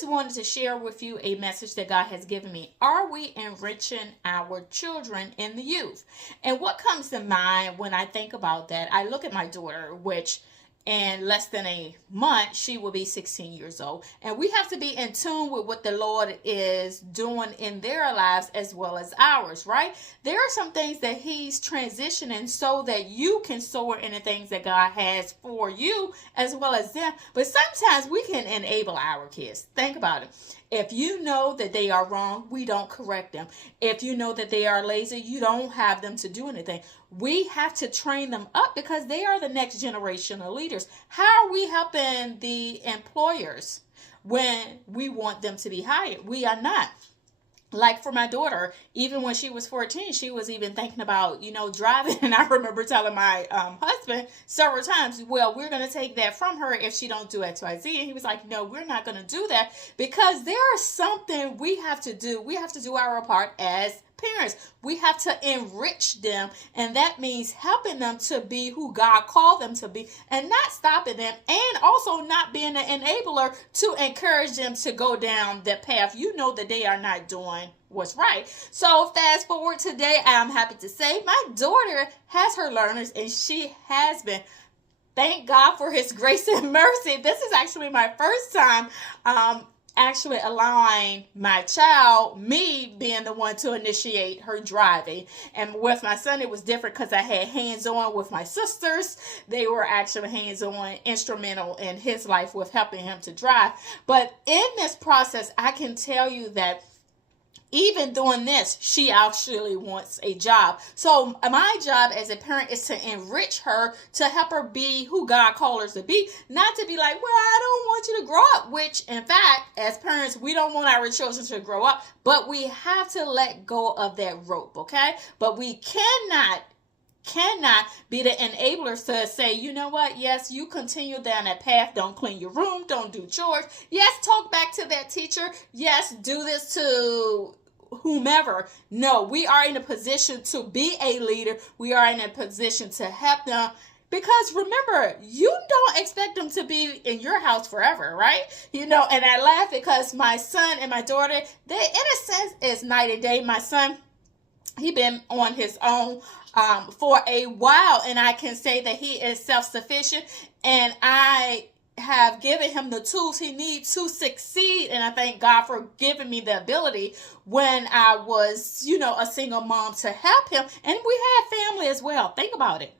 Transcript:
just wanted to share with you a message that God has given me. Are we enriching our children in the youth? And what comes to mind when I think about that, I look at my daughter, which in less than a month, she will be 16 years old. And we have to be in tune with what the Lord is doing in their lives as well as ours, right? There are some things that He's transitioning so that you can soar in the things that God has for you as well as them. But sometimes we can enable our kids. Think about it. If you know that they are wrong, we don't correct them. If you know that they are lazy, you don't have them to do anything. We have to train them up because they are the next generation of leaders. How are we helping the employers when we want them to be hired? We are not. Like for my daughter, even when she was 14, she was even thinking about, driving. And I remember telling my husband several times, well, we're going to take that from her if she don't do X, Y, Z. And he was like, no, we're not going to do that because there's something we have to do. We have to do our part as parents. We have to enrich them, and that means helping them to be who God called them to be and not stopping them, and also not being an enabler to encourage them to go down that path. You know that they are not doing what's right. So fast forward today, I'm happy to say my daughter has her learners, and she has been. Thank God for His grace and mercy. This is actually my first time actually allowing my child, me being the one to initiate her driving. And with my son, it was different because I had hands-on with my sisters. They were actually hands-on, instrumental in his life with helping him to drive. But in this process, I can tell you that even doing this, she actually wants a job. So my job as a parent is to enrich her, to help her be who God called her to be, not to be like, well, I don't want you to grow up, which in fact, as parents, we don't want our children to grow up, but we have to let go of that rope, okay? But we cannot be the enablers to say, you know what, yes, you continue down that path, don't clean your room, don't do chores, yes, talk back to that teacher, yes, do this to whomever. No, we are in a position to be a leader. We are in a position to help them. Because remember, you don't expect them to be in your house forever, right? And I laugh because my son and my daughter, they, in a sense, is night and day. My son, he been on his own for a while, and I can say that he is self-sufficient, and I have given him the tools he needs to succeed. And I thank God for giving me the ability when I was, a single mom to help him. And we had family as well. Think about it.